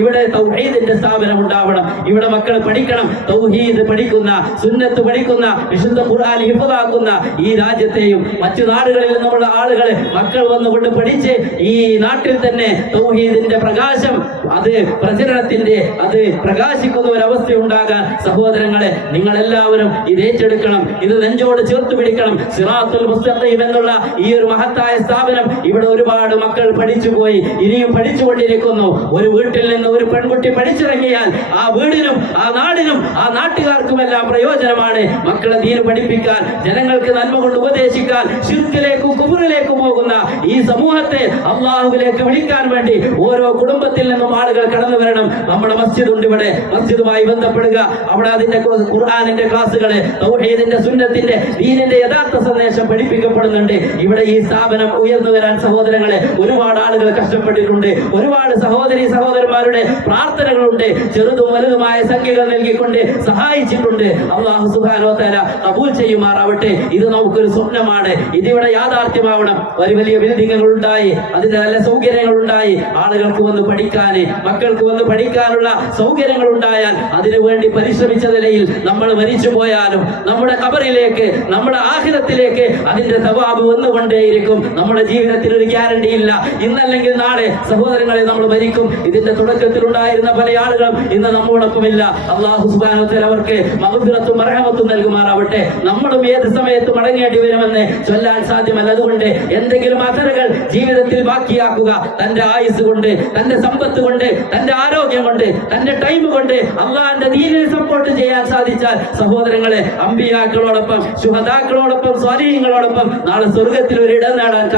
ഇവിടെ തൗഹീദിന്റെ സ്ഥാപനം ഉണ്ടാവണം. ഇവിടെ മക്കൾ പഠിക്കണം, തൗഹീദ് പഠിക്കുന്ന, സുന്നത്ത് പഠിക്കുന്ന, വിശുദ്ധ ഖുർആൻ ഹിഫ്ളാക്കുന്ന ഈ രാജ്യത്തെയും മറ്റു നാടുകളിൽ നിന്നുള്ള ആളുകൾ മക്കൾ വന്നുകൊണ്ട് പഠിച്ച് ഈ നാട്ടിൽ തന്നെ തൗഹീദിന്റെ പ്രകാശം, അത് പ്രചരണത്തിന്റെ, അത് പ്രകാശിക്കുന്ന ഒരു അവസ്ഥ ഉണ്ടാകാൻ സഹോദരങ്ങളെ നിങ്ങൾ എല്ലാവരും ഇത് ഏറ്റെടുക്കണം, ഇത് നെഞ്ചോട് ചേർത്ത് പിടിക്കണം. സിറാത്തുൽ മുസ്തഖീം എന്നുള്ള ഈ ഒരു മഹത്തായ സ്ഥാപനം ഇവിടെ ഒരുപാട് മക്കൾ പഠിച്ചുപോയി, ഇനിയും പഠിച്ചുകൊണ്ടിരിക്കുന്നു. ഒരു വീട്ടിൽ നിന്ന് ഒരു പെൺകുട്ടി പഠിച്ചിറങ്ങിയാൽ ആ വീടിനും ആ നാടിനും ആ നാട്ടുകാർക്കുമെല്ലാം പ്രയോജനമാണ്. മക്കളെ ദീൻ പഠിപ്പിക്കാൻ, ജനങ്ങൾക്ക് നന്മ കൊണ്ട് ഉപദേശിക്കാൻ, ശിർക്കിലേക്കും കുഫറിലേക്കും പോകുന്ന ഈ സമൂഹത്തെ അള്ളാഹുവിലേക്ക് വിളിക്കാൻ വേണ്ടി ഓരോ കുടുംബത്തിൽ നിന്നും ആളുകൾ കടന്നു വരണം. നമ്മുടെ മസ്ജിദ് ഉണ്ട് ഇവിടെ, മസ്ജിദുമായി ബന്ധപ്പെടുക, അവിടെ അതിന്റെ ഖുർആനിന്റെ ക്ലാസുകള്, തൗഹീദിന്റെ, സുന്നത്തിന്റെ, ദീനിന്റെ യഥാർത്ഥ സന്ദേശം പഠിപ്പിക്കപ്പെടുന്നുണ്ട്. ഇവിടെ ഈ സ്ഥാപനം ഉയർന്നു വരാൻ സഹോദരങ്ങളെ ഒരുപാട് ആളുകൾ കഷ്ടപ്പെട്ടിട്ടുണ്ട്. ഒരുപാട് സഹോദരന്മാരുടെ പ്രാർത്ഥനകളുണ്ട്, ചെറുതും വലുതുമായ സംഖ്യകൾ നൽകിക്കൊണ്ട് സഹായിച്ചിട്ടുണ്ട്. അല്ലാഹു സുബ്ഹാനഹു വ തആല ഖബൂൽ ചെയ്യുമാറാവട്ടെ. ഇത് നമുക്കൊരു സ്വപ്നമാണ്, ഇതിവിടെ യാഥാർത്ഥ്യമാവണം. വലിയ ബിൽഡിങ്ങുകൾ ഉണ്ടായി, അതിന്റെ നല്ല സൗകര്യങ്ങൾ ഉണ്ടായി, ആളുകൾക്ക് വന്ന് പഠിക്കാന്, മക്കൾക്ക് വന്ന് പഠിക്കാനുള്ള സൗകര്യങ്ങൾ ഉണ്ടായാൽ അതിനുവേണ്ടി പരിശ്രമിച്ച നിലയിൽ നമ്മൾ മരിച്ചു പോയാലും നമ്മുടെ ഖബറിലേക്ക്, നമ്മുടെ ആഖിറത്തിലേക്ക് അതിന്റെ സവാബ് വന്നുകൊണ്ടേയിരിക്കും. നമ്മുടെ ജീവിതത്തിൽ ഒരു ഗ്യാരണ്ടി ഇല്ല. ഇന്നല്ലെങ്കിൽ നാളെ സഹോദരങ്ങളെ നമ്മൾ മരിക്കും. ഇതിന്റെ തുടക്കത്തിൽ ഉണ്ടായിരുന്ന പല ആളുകളും ഇന്ന് നമ്മോടൊപ്പമില്ല. അല്ലാഹു സുബ്ഹാനഹു വ തആല അവർക്ക് മഗ്ഫിറത്തും മർഹമത്തും നൽകുമാറാവട്ടെ. നമ്മളും ഏത് സമയത്ത് മടങ്ങേണ്ടി വരുമെന്ന് ചൊല്ലാൻ സാധ്യമല്ല. അതുകൊണ്ട് എന്തെങ്കിലും അസറുകൾ ജീവിതത്തിൽ ബാക്കിയാക്കുക. തന്റെ ആയുസ് കൊണ്ട്, തന്റെ സമ്പത്ത് കൊണ്ട്, തന്റെ ആരോഗ്യം കൊണ്ട്, തന്റെ ടൈം കൊണ്ട് അള്ളാഹിന്റെ ദീനിനെ സപ്പോർട്ട് ചെയ്യാൻ സാധിച്ചാൽ സഹോദരങ്ങളെ, അമ്പിയാക്കളോടൊപ്പം, ശുഹദാക്കളോടൊപ്പം, സ്വാലിഹീങ്ങളോടൊപ്പം നാളെ സ്വർഗത്തിൽ ഒരു ഇടം നേടാൻ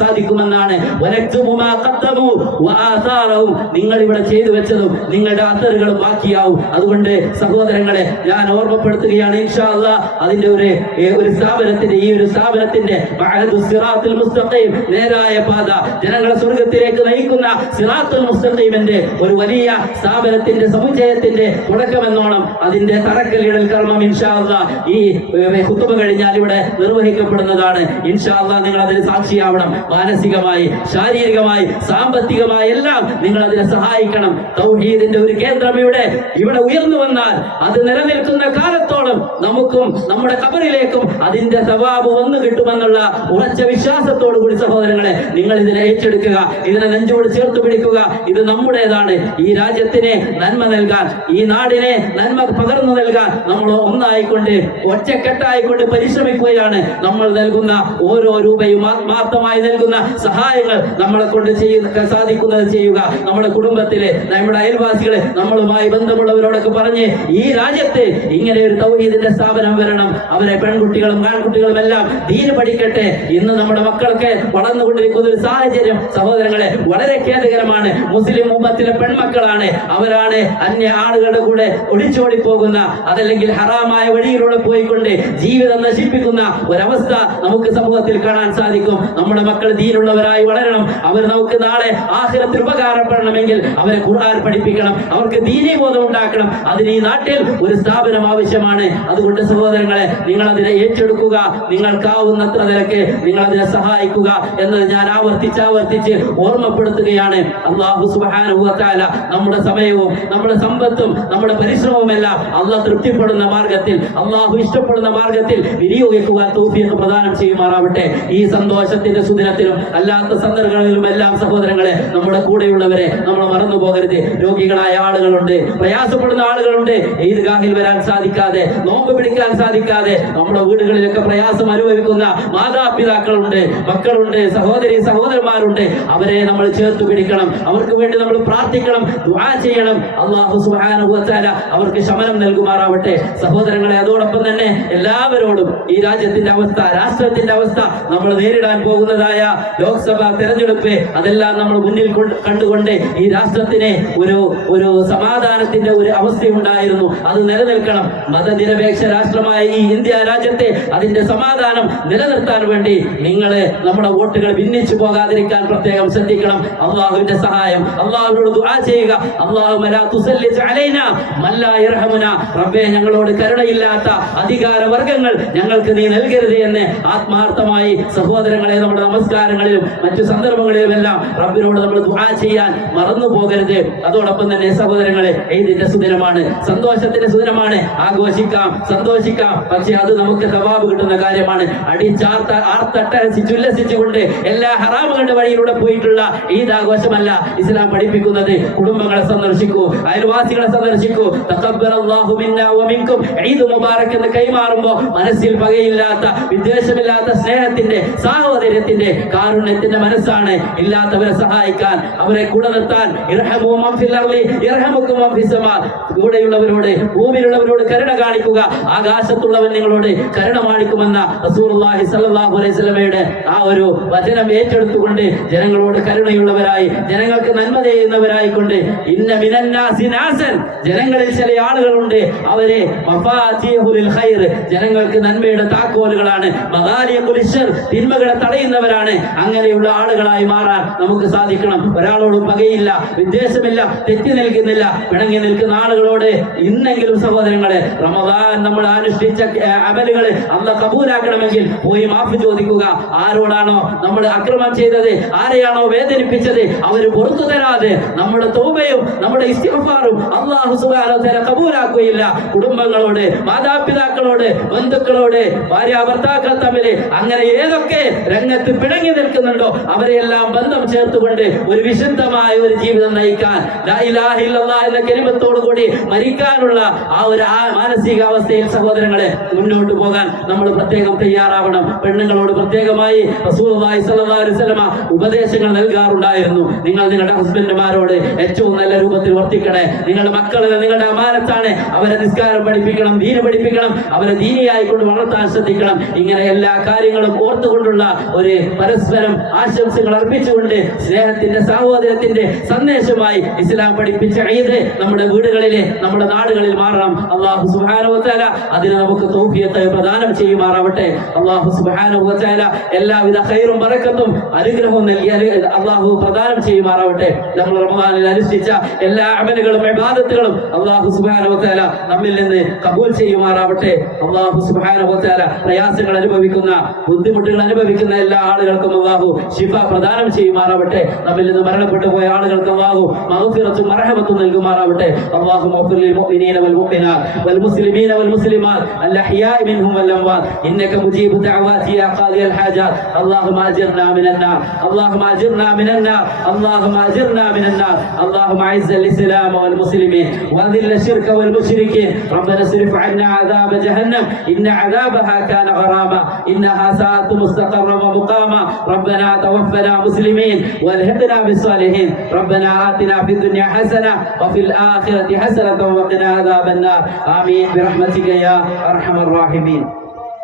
സാധിക്കുമെന്നാണ്. നിങ്ങൾ ഇവിടെ ചെയ്തു വെച്ചതും നിങ്ങളുടെ അസറുകളും ബാക്കിയാവും. അതുകൊണ്ട് സഹോദരങ്ങളെ ഞാൻ ഓർമ്മപ്പെടുത്തുകയാണ്, ഇൻഷാ അല്ലാഹ് അതിന്റെ ഒരു സ്ഥാപനത്തിന്റെ, ഈ ഒരു സ്ഥാപനത്തിന്റെ സിറാത്തുൽ മുസ്തഖീം, നേരായ പാത, ജനങ്ങളെ സ്വർഗത്തിലേക്ക് നയിക്കുന്ന സിറാത്തുൽ മുസ്തഖീമിന്റെ ഒരു വലിയ സ്ഥാപനത്തിന്റെ സമുച്ചയത്തിന്റെ തുടക്കമെന്നോണം അതിന്റെ തറക്കല്ലിടൽ കർമ്മം ഇൻഷാ അല്ലാഹ് ഈ ഖുതുബ കഴിഞ്ഞാൽ ഇവിടെ നിർവഹിക്കപ്പെടുന്നതാണ്. ഇൻഷാ അല്ലാഹ് നിങ്ങൾ അതിന് സാക്ഷിയാവണം. മാനസികമായി, ശാരീരികമായി, സാമ്പത്തികമായി എല്ലാം നിങ്ങൾ അതിനെ സഹായിക്കണം. തൗഹീദിന്റെ ഒരു കേന്ദ്രം ഇവിടെ ഉയർന്നു വന്നാൽ അത് നിലനിൽക്കുന്ന കാലത്തോളം നമുക്കും നമ്മുടെ ഖബറിലേക്കും അതിന്റെ സവാബ് വന്നു കിട്ടുമെന്നുള്ള ഉറച്ച വിശ്വാസത്തോടു കൂടി സഹോദരങ്ങളെ നിങ്ങൾ ഇതിനെ ഏറ്റെടുക്കുക, ഇതിനെ നെഞ്ചോട് ചേർത്ത് പിടിക്കുക. ഇത് നമ്മുടേതാണ്. ഈ രാജ്യത്തിന് നന്മ നൽകാൻ, ഈ നാടിനെ നന്മ പകർന്നു നൽകാൻ നമ്മൾ ഒന്നായിക്കൊണ്ട്, ഒറ്റക്കെട്ടായിക്കൊണ്ട് പരിശ്രമിക്കുകയാണ്. നമ്മൾ നൽകുന്ന ഓരോ രൂപയും, ആത്മാർത്ഥമായി നൽകുന്ന സഹായങ്ങൾ നമ്മളെ കൊണ്ട് കൊണ്ട് സാധിക്കുന്നത് ചെയ്യുക. നമ്മുടെ കുടുംബത്തിലെ, നമ്മുടെ അയൽവാസികളെ, നമ്മളുമായി ബന്ധമുള്ളവരോടൊക്കെ പറഞ്ഞ് ഈ രാജ്യത്ത് ഇങ്ങനെ ഒരു തൗഹീദിന്റെ സ്ഥാപനം വരണം. അവരെ പെൺകുട്ടികളും ആൺകുട്ടികളും എല്ലാം ദീന് പഠിക്കട്ടെ. ഇന്ന് നമ്മുടെ മക്കൾക്ക് വളർന്നുകൊണ്ടിരിക്കുന്ന ഒരു സാഹചര്യം സഹോദരങ്ങളെ വളരെ ഖേദകരമാണ്. മുസ്ലിം ഉമ്മത്തിലെ പെൺമക്കളാണ്, അവരാണ് അന്യ ആളുകളുടെ കൂടെ ഒളിച്ചോടി പോകുന്ന, അതല്ലെങ്കിൽ ഹറാമായ വഴിയിലൂടെ പോയിക്കൊണ്ട് ജീവിതം നശിപ്പിക്കുന്ന ഒരവസ്ഥ നമുക്ക് സമൂഹത്തിൽ കാണാൻ സാധിക്കും. നമ്മുടെ മക്കൾ ദീനുള്ളവരായി വളരണം. അവർ നമുക്ക് നാളെ ആഖിറത്തിൽ ഉപകാരപ്പെടണമെങ്കിൽ അവരെ ഖുർആൻ പഠിപ്പിക്കണം, അവർക്ക് ദീനീ ബോധം ഉണ്ടാക്കണം. അതിന് ഈ നാട്ടിൽ ഒരു സ്ഥാപനം ആവശ്യമാണ്. അതുകൊണ്ട് സഹോദരങ്ങളെ, നിങ്ങൾ അതിനെ ഏറ്റെടുക്കുക, നിങ്ങൾക്കാവുന്നത്ര നിലക്ക് നിങ്ങൾ അതിനെ സഹായിക്കുക എന്നത് ഞാൻ ആവർത്തിച്ച് ഓർമ്മപ്പെടുത്തുകയാണ്. അല്ലാഹു സുബ്ഹാനഹു വ തആല നമ്മുടെ സമയവും നമ്മുടെ സമ്പത്തും നമ്മുടെ പരിശ്രമവും എല്ലാം അല്ലാഹു തൃപ്തിപ്പെടുന്ന മാർഗത്തിൽ, അല്ലാഹു ഇഷ്ടപ്പെടുന്ന മാർഗത്തിൽ വിനിയോഗിക്കുക തൗഫീഖ് പ്രദാനം ചെയ്യുമാറാവട്ടെ. ഈ സന്തോഷത്തിന്റെ സുദിനത്തിലും അല്ലാത്ത സന്ദർഭങ്ങളിലും എല്ലാം സഹോദരങ്ങളെ, നമ്മുടെ കൂടെയുള്ളവരെ നമ്മൾ മറന്നു പോകരുത്. രോഗികളായ ആളുകളുണ്ട്, പ്രയാസപ്പെടുന്ന ആളുകളുണ്ട്, ഈദ്ഗാഹിൽ വരാൻ സാധിക്കാതെ, നോമ്പ് പിടിക്കാൻ സാധിക്കാതെ നമ്മുടെ വീടുകളിലൊക്കെ പ്രയാസം അനുഭവിക്കുന്ന മാതാപിതാക്കളുണ്ട്, മക്കളുണ്ട്, സഹോദരന്മാരുണ്ട്. അവരെ നമ്മൾ ചേർത്ത് പിടിക്കണം, അവർക്ക് വേണ്ടി നമ്മൾ പ്രാർത്ഥിക്കണം, ദുആ ചെയ്യണം. അല്ലാഹു സുബ്ഹാനഹു വ തആല അവർക്ക് ശമനം നൽകുമാറാവട്ടെ. സഹോദരങ്ങളെ, അതോടൊപ്പം തന്നെ എല്ലാവരോടും ഈ രാജ്യത്തിന്റെ അവസ്ഥ, രാഷ്ട്രത്തിന്റെ അവസ്ഥ, നമ്മൾ നേരിടാൻ പോകുന്നതായ ലോക്സഭാ തെരഞ്ഞെടുപ്പ്, അതെല്ലാം നമ്മൾ മുന്നിൽ കണ്ടുകൊണ്ട് ഈ രാഷ്ട്രത്തിന് ഒരു സമാധാനത്തിന്റെ ഒരു അവസ്ഥയുണ്ടായിരുന്നു, അത് നിലനിൽക്കണം. മതനിരപേക്ഷ രാഷ്ട്രമായ ഈ ഇന്ത്യ രാജ്യത്തെ അതിന്റെ സമാധാനം നിലനിർത്താൻ വേണ്ടി നിങ്ങൾ നമ്മുടെ വോട്ടുകൾ ഭിന്നിച്ചു പോകാതിരിക്കാൻ പ്രത്യേകം ശ്രദ്ധിക്കണം. അള്ളാഹുവിന്റെ സഹായം, അള്ളാഹുവിനോട് ദുആ ചെയ്യുക. അല്ലാഹുമ്മ ലാ തുസല്ലിത് അലൈനാ മൻ ലാ യർഹമുനാ, റബ്ബേ ഞങ്ങളോട് കരുണയില്ലാത്ത അധികാരവർഗങ്ങൾ ഞങ്ങൾക്ക് നീ നൽകരുത് എന്ന് ആത്മാർത്ഥമായി സഹോദരങ്ങളെ നമ്മുടെ നമസ്കാരങ്ങളിലും മറ്റു സന്ദർഭങ്ങളിലുമെല്ലാം റബ്ബിനോട് നമ്മൾ ദുആ ചെയ്യാൻ മറന്നു പോകരുത്. അതോടൊപ്പം തന്നെ സഹോദരങ്ങളെ, ഈദിന്റെ സുദിനമാണ്, സന്തോഷത്തിന്റെ സുദിനമാണ്. ആഘോഷിക്കാം, സന്തോഷിക്കാം, പക്ഷെ അത് നമുക്ക് സവാബ് കിട്ടുന്ന കാര്യമാണ്. ആർത്തട്ടഹസിച്ചുല്ലസിച്ചുകൊണ്ട് എല്ലാ ഹറാമുകളുടെ വഴിയിലൂടെ പോയിട്ടുള്ള ഈദ് ആഘോഷമല്ല ഇസ്ലാം പഠിപ്പിക്കുന്നത്. കുടുംബങ്ങളെ സന്ദർശിക്കൂ, അയൽവാസികളെ സന്ദർശിക്കൂ. തഖബ്ബലല്ലാഹു മിന്നാ വമിൻകും ഈദ് മുബാറക് എന്ന് കൈമാറുമ്പോൾ മനസ്സിൽ പകയില്ലാത്ത, വിദ്വേഷമില്ലാത്ത, സ്നേഹത്തിന്റെ, സാഹോദര്യത്തിന്റെ, കാരുണ്യത്തിന്റെ മനസ്സാണ്. ഇല്ലാത്തവരെ സഹായിക്കാൻ, അവരെ കൂടെ നിർത്താൻ. ഇർഹമൂ മൻ ഫിൽ അർളി യർഹമുക്കും മൻ ഫിസ് സമാ, കൂടെയുള്ളവരോട്, ഭൂമിയിലുള്ളവരോട് കരുണ കാണിക്കുക, ആകാശത്തുള്ളവൻ നിങ്ങളോട് കരുണ കാണിക്കുമെന്ന റസൂലുള്ളാഹി സ്വല്ലല്ലാഹു അലൈഹി വസല്ലമയുടെ ആ ഒരു വചനം ഏറ്റെടുത്തുകൊണ്ട് ജനങ്ങളോട് കരുണയുള്ളവരായി, ജനങ്ങൾക്ക് നന്മ ചെയ്യുന്നവരായിക്കൊണ്ട്, ഇന്ന മിനന്നാസി നാസൻ, ജനങ്ങളിൽ ചില ആളുകളുണ്ട്, അവരെ മഫാതിഹുൽ ഖൈർ, ജനങ്ങൾക്ക് നന്മയുടെ താക്കോലുകളാണ്, മഗാലിഖുൽ ശർ, തിന്മകളെ തടയുന്നവരാണ്. അങ്ങനെയുള്ള ആളുകളായി മാറാൻ നമുക്ക് സാധിക്കണം. ഒരാളോടും പകയില്ല, വിദ്വേഷമില്ല, തെറ്റി നിൽക്കുന്നില്ല, പിണങ്ങി നിൽക്കുന്ന ആളുകളോട് ഇന്നെങ്കിലും സഹോദരങ്ങളെ, റമദാൻ നമ്മൾ അനുഷ്ഠിച്ച അമലുകൾ അല്ലാഹ് കബൂലാക്കണമെങ്കിൽ പോയി മാഫ് ചോദിക്കുക. ആരോടാണോ നമ്മൾ അക്രമം ചെയ്തത്, ആരെയാണോ വേദനിപ്പിച്ചത്, അവര് പുറത്തു തരാതെ നമ്മുടെ തൗബയും നമ്മുടെ ഇസ്തിഗ്ഫാറും അല്ലാഹു സുബ്ഹാനഹു വ തആല കബൂലാക്കുകയില്ല. കുടുംബങ്ങളോട്, മാതാപിതാക്കളോട്, ബന്ധുക്കളോട്, ഭാര്യ ഭർത്താക്കൾ തമ്മിൽ അങ്ങനെ ഏതൊക്കെ രംഗത്ത് പിണങ്ങി നിൽക്കുന്നുണ്ടോ അവരെയെല്ലാം ബന്ധം ചേർത്തുകൊണ്ട് ഒരു വിശുദ്ധമായ ഒരു ജീവിതം നയിക്കാൻ, ലാ ഇലാഹ ഇല്ലല്ലാഹ് എന്ന കലിമത്തോടു കൂടി മരിക്കാനുള്ള ആ ഒരു മാനസികാവസ്ഥയിൽ സഹോദരങ്ങളെ മുന്നോട്ട് പോകാൻ നമ്മൾ പ്രത്യേകം തയ്യാറാവണം. പെണ്ണുങ്ങളോട് പ്രത്യേകമായി റസൂലുള്ളാഹി സ്വല്ലല്ലാഹു അലൈഹി വസല്ലമ ഉപദേശങ്ങൾ നൽകാറുണ്ടായിരുന്നു. നിങ്ങൾ നിങ്ങളുടെ ഹസ്ബൻഡുമാരോട് ഏറ്റവും നല്ല രൂപത്തിൽ വർത്തിക്കണേ. നിങ്ങളുടെ മക്കളെ നിങ്ങളുടെ അമാനത്താണ്, അവരെ നിസ്കാരം പഠിപ്പിക്കണം, ദീന് പഠിപ്പിക്കണം, അവരെ ദീനിയായിക്കൊണ്ട് വളർത്താൻ ശ്രദ്ധിക്കണം. ഇങ്ങനെ എല്ലാ കാര്യങ്ങളും ഓർത്തുകൊണ്ടുള്ള ഒരു പരസ്പരം ആശംസകൾ അർപ്പിച്ചുകൊണ്ട് സ്നേഹത്തിന്റെ, സാഹോദര്യത്തിന്റെ സന്ദേശമായി ഇസ്ലാം പഠിപ്പിച്ച ഈദ് നമ്മുടെ വീടുകളിലെ, നമ്മുടെ നാടുകളിൽ മാറണം. അല്ലാഹു സുബ്ഹാനഹു വ തആല അതിന് നമുക്ക് തൗഫീഖ് പ്രദാനം ചെയ്യുമാറാവട്ടെ. അല്ലാഹു സുബ്ഹാനഹു വ തആല എല്ലാവിധ ഖൈറും ബറക്കത്തും അനുഗ്രഹവും നൽകി അല്ലാഹു പ്രദാനം ചെയ്യുമാറാവട്ടെ. നമ്മൾ റമദാനിൽ അനുഷ്ഠിച്ച എല്ലാ അമലുകളും ഇബാദത്തുകളും അല്ലാഹു സുബ്ഹാനഹു വ തആല നമ്മിൽ നിന്ന് കബൂൽ ചെയ്യുമാറാവട്ടെ. അല്ലാഹു സുബ്ഹാനഹു വ തആല പ്രയാസങ്ങൾ അനുഭവിക്കുന്ന, ബുദ്ധിമുട്ടുകൾ അനുഭവിക്കുന്ന എല്ലാ ആളുകൾക്കും അല്ലാഹു ശിഫ പ്രദാനം ചെയ്യുമാറാവട്ടെ. നമ്മിൽ നിന്ന് മരണപ്പെട്ടു പോയ ആളുകൾക്ക് അല്ലാഹു മഗ്ഫിറത്തും മർഹമത്തും നൽകുമാറാവട്ടെ. അല്ലാഹു മഗ്ഫിർ ലിൽ മുഅ്മിനീന വൽ മുഅ്മിനാത്ത് വൽ മുസ്ലിമീന വൽ മുസ്ലിമാത്ത് അൽ അഹ്യാഇ മിൻഹും വൽ അംവാത് ഇന്നക മുജീബു ദഅവാതി യാ ഖാദിയൽ ഹാജാത്ത്. اللهم اجرنا من النار، اللهم اجرنا من النار، اللهم اجرنا من النار. اللهم اعز الاسلام والمسلمين واذل الشرك والمشركين. ربنا اصرف عنا عذاب جهنم ان عذابها كان غراما انها ساءت مستقرا ومقاما. ربنا توفنا مسلمين والحقنا بالصالحين ربنا آتنا في الدنيا حسنة وفي الآخرة حسنة وقنا عذاب النار آمين برحمتك يا أرحم الراحمين.